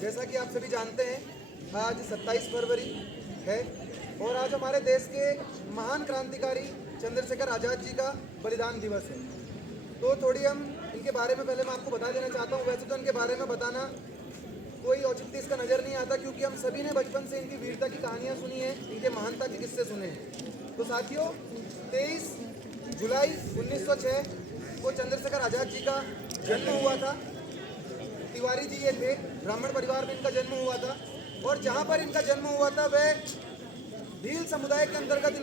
जैसा कि आप सभी जानते हैं, आज 27 फरवरी है और आज हमारे देश के महान क्रांतिकारी चंद्रशेखर आज़ाद जी का बलिदान दिवस है। तो थोड़ी हम इनके बारे में पहले मैं आपको बता देना चाहता हूँ। वैसे तो इनके बारे में बताना कोई औचित्य इसका नज़र नहीं आता, क्योंकि हम सभी ने बचपन से इनकी वीरता की कहानियाँ सुनी हैं, इनके महानता के किस्से सुने हैं। तो साथियों, 23 जुलाई 1906 को चंद्रशेखर आज़ाद जी का जन्म हुआ था। तिवारी जी ये थे, ब्राह्मण परिवार में इनका जन्म हुआ था और जहाँ पर इनका जन्म हुआ था वह भील समुदाय के अंतर्गत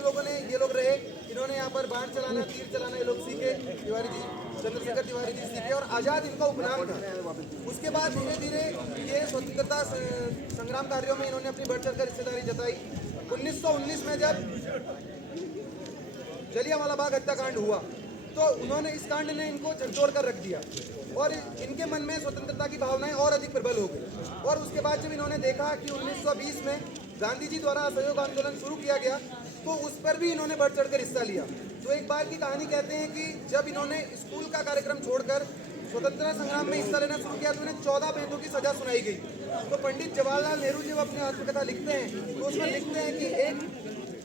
ये लोग रहे। इन्होंने यहाँ पर बाण चलाना, तीर चलाना ये लोग सीखे, तिवारी जी, चंद्रशेखर तिवारी जी सीखे और आज़ाद इनका उपनाम था। उसके बाद धीरे धीरे ये स्वतंत्रता संग्राम कार्यों में इन्होंने अपनी बढ़ चढ़कर हिस्सेदारी जताई। 1919 में जब जलियांवाला बाग हत्याकांड हुआ तो उन्होंने इस कांड ने इनको झकझोर कर रख दिया और इनके मन में स्वतंत्रता की भावनाएं और अधिक प्रबल हो गई। और उसके बाद जब इन्होंने देखा कि 1920 में गांधी जी द्वारा असहयोग आंदोलन शुरू किया गया तो उस पर भी इन्होंने बढ़ चढ़कर हिस्सा लिया। तो एक बार की कहानी कहते हैं कि जब इन्होंने स्कूल का कार्यक्रम छोड़कर स्वतंत्रता संग्राम में हिस्सा लेना शुरू किया तो इन्हें 14 बेंतों की सजा सुनाई गई। तो पंडित जवाहरलाल नेहरू जी अपनी आत्मकथा लिखते हैं तो उसमें लिखते हैं कि एक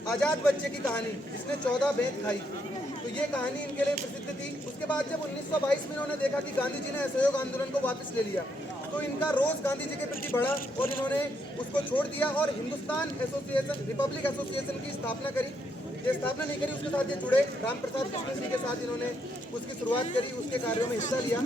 आज़ाद बच्चे की कहानी जिसने 14 बेंत खाई। तो ये कहानी इनके लिए प्रसिद्ध थी। उसके बाद जब 1922 में इन्होंने देखा कि गांधी जी ने असहयोग आंदोलन को वापस ले लिया तो इनका रोष गांधी जी के प्रति बढ़ा और इन्होंने उसको छोड़ दिया और हिंदुस्तान एसोसिएशन, रिपब्लिक एसोसिएशन की स्थापना करी। ये स्थापना नहीं करी, उसके साथ ये जुड़े, रामप्रसाद बिस्मिल जी के साथ इन्होंने उसकी शुरुआत करी, उसके कार्यों में हिस्सा लिया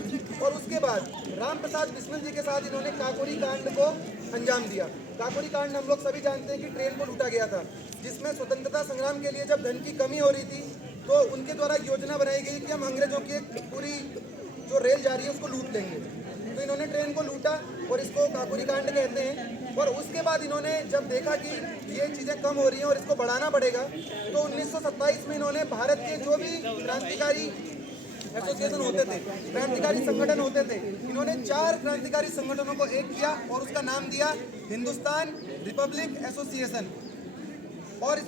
और उसके बाद रामप्रसाद बिस्मिल जी के साथ इन्होंने काकोरी कांड को अंजाम दिया। काकोरी कांड हम लोग सभी जानते हैं कि ट्रेन को लूटा गया था, जिसमें स्वतंत्रता संग्राम के लिए जब धन की कमी हो रही थी तो उनके द्वारा योजना बनाई गई कि हम अंग्रेजों की एक पूरी जो रेल जा रही है उसको लूट लेंगे। तो इन्होंने ट्रेन को लूटा और इसको काकोरी कांड कहते हैं। और उसके बाद इन्होंने जब देखा कि ये चीज़ें कम हो रही हैं और इसको बढ़ाना पड़ेगा तो 1927 में इन्होंने भारत के जो भी क्रांतिकारी एसोसिएशन होते थे, क्रांतिकारी संगठन होते थे, इन्होंने 4 क्रांतिकारी संगठनों को एक किया और उसका नाम दिया हिंदुस्तान रिपब्लिक एसोसिएशन। और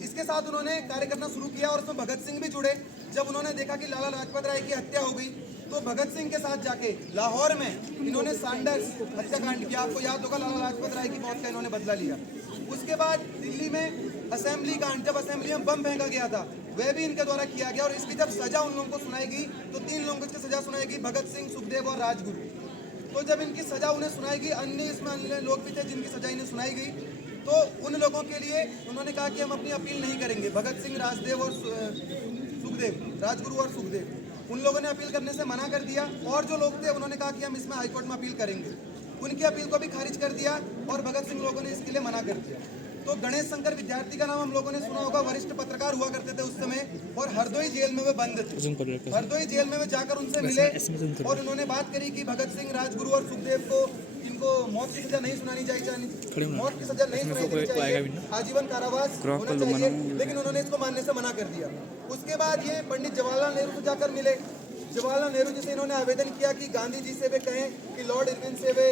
इसके साथ उन्होंने कार्य करना शुरू किया और उसमें भगत सिंह भी जुड़े। जब उन्होंने देखा कि लाला लाजपत राय की हत्या हो गई तो भगत सिंह के साथ जाके लाहौर में इन्होंने सैंडर्स हत्याकांड किया। आपको याद होगा, लाला लाजपत राय की मौत का इन्होंने बदला लिया। उसके बाद दिल्ली में असेंबली कांड, जब असेंबली में बम फेंका गया था, वह भी इनके द्वारा किया गया और इसकी जब सजा उन लोगों को सुनाई गई तो 3 लोगों को सजा सुनाई गई, भगत सिंह, सुखदेव और राजगुरु। तो जब इनकी सजा उन्हें सुनाई गई, अन्य लोग भी थे जिनकी सजा इन्हें सुनाई गई, तो उन लोगों के लिए उन्होंने कहा कि हम अपनी अपील नहीं करेंगे। भगत सिंह, राजदेव और सुखदेव, राजगुरु और सुखदेव, उन लोगों ने अपील करने से मना कर दिया और जो लोग थे उन्होंने कहा कि हम इसमें हाईकोर्ट में अपील करेंगे। उनकी अपील को भी खारिज कर दिया और भगत सिंह लोगों ने इसके लिए मना कर दिया। तो गणेश शंकर विद्यार्थी का नाम हम लोगों ने सुना होगा, वरिष्ठ पत्रकार हुआ करते थे उस समय और हरदोई जेल में वे बंद थे। हरदोई जेल में वे जाकर उनसे मिले और उन्होंने बात करी कि भगत सिंह, राजगुरु और सुखदेव को इनको मौत की सजा नहीं सुनानी चाहिए, मौत की सजा नहीं सुनानी चाहिए, आजीवन कारावास होना चाहिए, लेकिन उन्होंने इसको मानने से मना कर दिया। उसके बाद ये पंडित जवाहरलाल नेहरू से जाकर मिले। जवाहरलाल नेहरू जी से इन्होंने आवेदन किया कि गांधी जी से वे कहें कि लॉर्ड इरविन से वे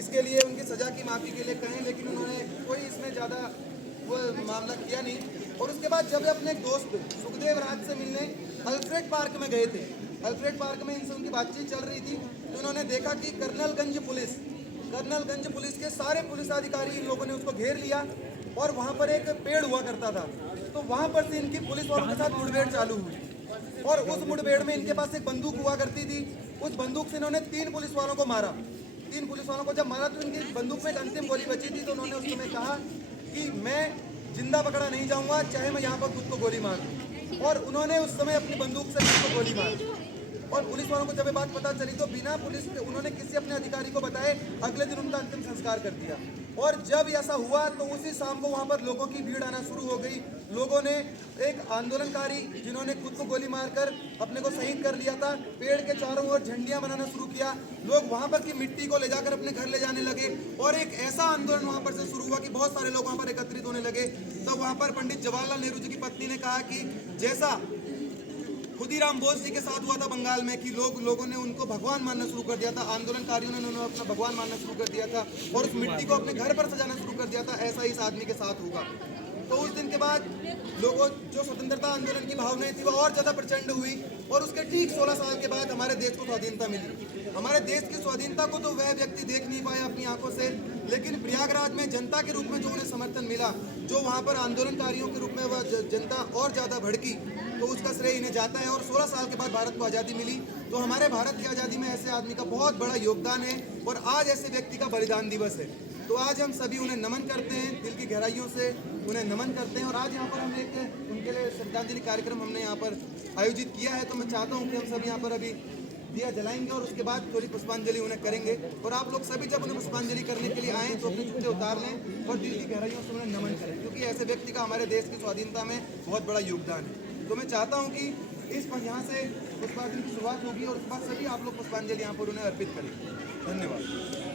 इसके लिए उनकी सजा की माफ़ी के लिए कहें, लेकिन उन्होंने कोई इसमें ज़्यादा वो मामला किया नहीं। और उसके बाद जब वे अपने दोस्त सुखदेव राज से मिलने अल्फ्रेड पार्क में गए थे, अल्फ्रेड पार्क में इनसे उनकी बातचीत चल रही थी तो उन्होंने देखा कि कर्नलगंज पुलिस के सारे पुलिस अधिकारी, इन लोगों ने उसको घेर लिया और वहाँ पर एक पेड़ हुआ करता था। तो वहाँ पर से इनकी पुलिस वालों के साथ मुठभेड़ चालू हुई और उस मुठभेड़ में इनके पास एक बंदूक हुआ करती थी। उस बंदूक से इन्होंने 3 पुलिस वालों को मारा। 3 पुलिस वालों को जब मारा तो इनकी बंदूक में एक अंतिम गोली बची थी। तो उन्होंने उस समय कहा कि मैं जिंदा पकड़ा नहीं जाऊँगा, चाहे मैं यहाँ पर खुद को गोली मार दूँ। और उन्होंने उस समय अपनी बंदूक से खुद को गोली मारी और पुलिस वालों को जब ये बात पता चली तो बिना पुलिस के उन्होंने किसी अपने अधिकारी को बताए अगले दिन उनका अंतिम संस्कार कर दिया। और जब ऐसा हुआ तो उसी शाम को वहाँ पर लोगों की भीड़ आना शुरू हो गई। लोगों ने एक आंदोलनकारी जिन्होंने खुद को गोली मारकर अपने को शहीद कर लिया था, पेड़ के चारों ओर झंडियाँ बनाना शुरू किया। लोग वहाँ पर की मिट्टी को ले जाकर अपने घर ले जाने लगे और एक ऐसा आंदोलन वहाँ पर से शुरू हुआ कि बहुत सारे लोग वहाँ पर एकत्रित होने लगे। तब वहाँ पर पंडित जवाहरलाल नेहरू जी की पत्नी ने कहा कि जैसा खुदीराम बोस जी के साथ हुआ था बंगाल में कि लोगों ने उनको भगवान मानना शुरू कर दिया था, आंदोलनकारियों ने उन्होंने अपना भगवान मानना शुरू कर दिया था और उस मिट्टी को अपने घर पर सजाना शुरू कर दिया था, ऐसा इस आदमी के साथ होगा। तो उस दिन के बाद लोगों जो स्वतंत्रता आंदोलन की भावनाएं थी वो और ज़्यादा प्रचंड हुई और उसके ठीक 16 साल के बाद हमारे देश को स्वाधीनता मिली। हमारे देश की स्वाधीनता को तो वह व्यक्ति देख नहीं पाया अपनी आंखों से, लेकिन प्रयागराज में जनता के रूप में जो उन्हें समर्थन मिला, जो वहाँ पर आंदोलनकारियों के रूप में वह जनता और ज़्यादा भड़की, तो उसका श्रेय इन्हें जाता है। और 16 साल के बाद भारत को आज़ादी मिली, तो हमारे भारत की आज़ादी में ऐसे आदमी का बहुत बड़ा योगदान है और आज ऐसे व्यक्ति का बलिदान दिवस है। तो आज हम सभी उन्हें नमन करते हैं, दिल की गहराइयों से उन्हें नमन करते हैं। और आज यहाँ पर हम एक उनके लिए श्रद्धांजलि कार्यक्रम हमने यहाँ पर आयोजित किया है। तो मैं चाहता हूँ कि हम सब यहाँ पर अभी दिया जलाएंगे और उसके बाद थोड़ी पुष्पांजलि उन्हें करेंगे। और आप लोग सभी जब उन्हें पुष्पांजलि करने के लिए आएँ तो अपने जूते उतार लें और दिल की गहराइयों से उन्हें नमन करें, क्योंकि ऐसे व्यक्ति का हमारे देश की स्वाधीनता में बहुत बड़ा योगदान है। तो मैं चाहता हूँ कि इस पर यहाँ से पुष्पांजलि की शुरुआत होगी और उसके बाद सभी आप लोग पुष्पांजलि यहाँ पर उन्हें अर्पित करेंगे। धन्यवाद।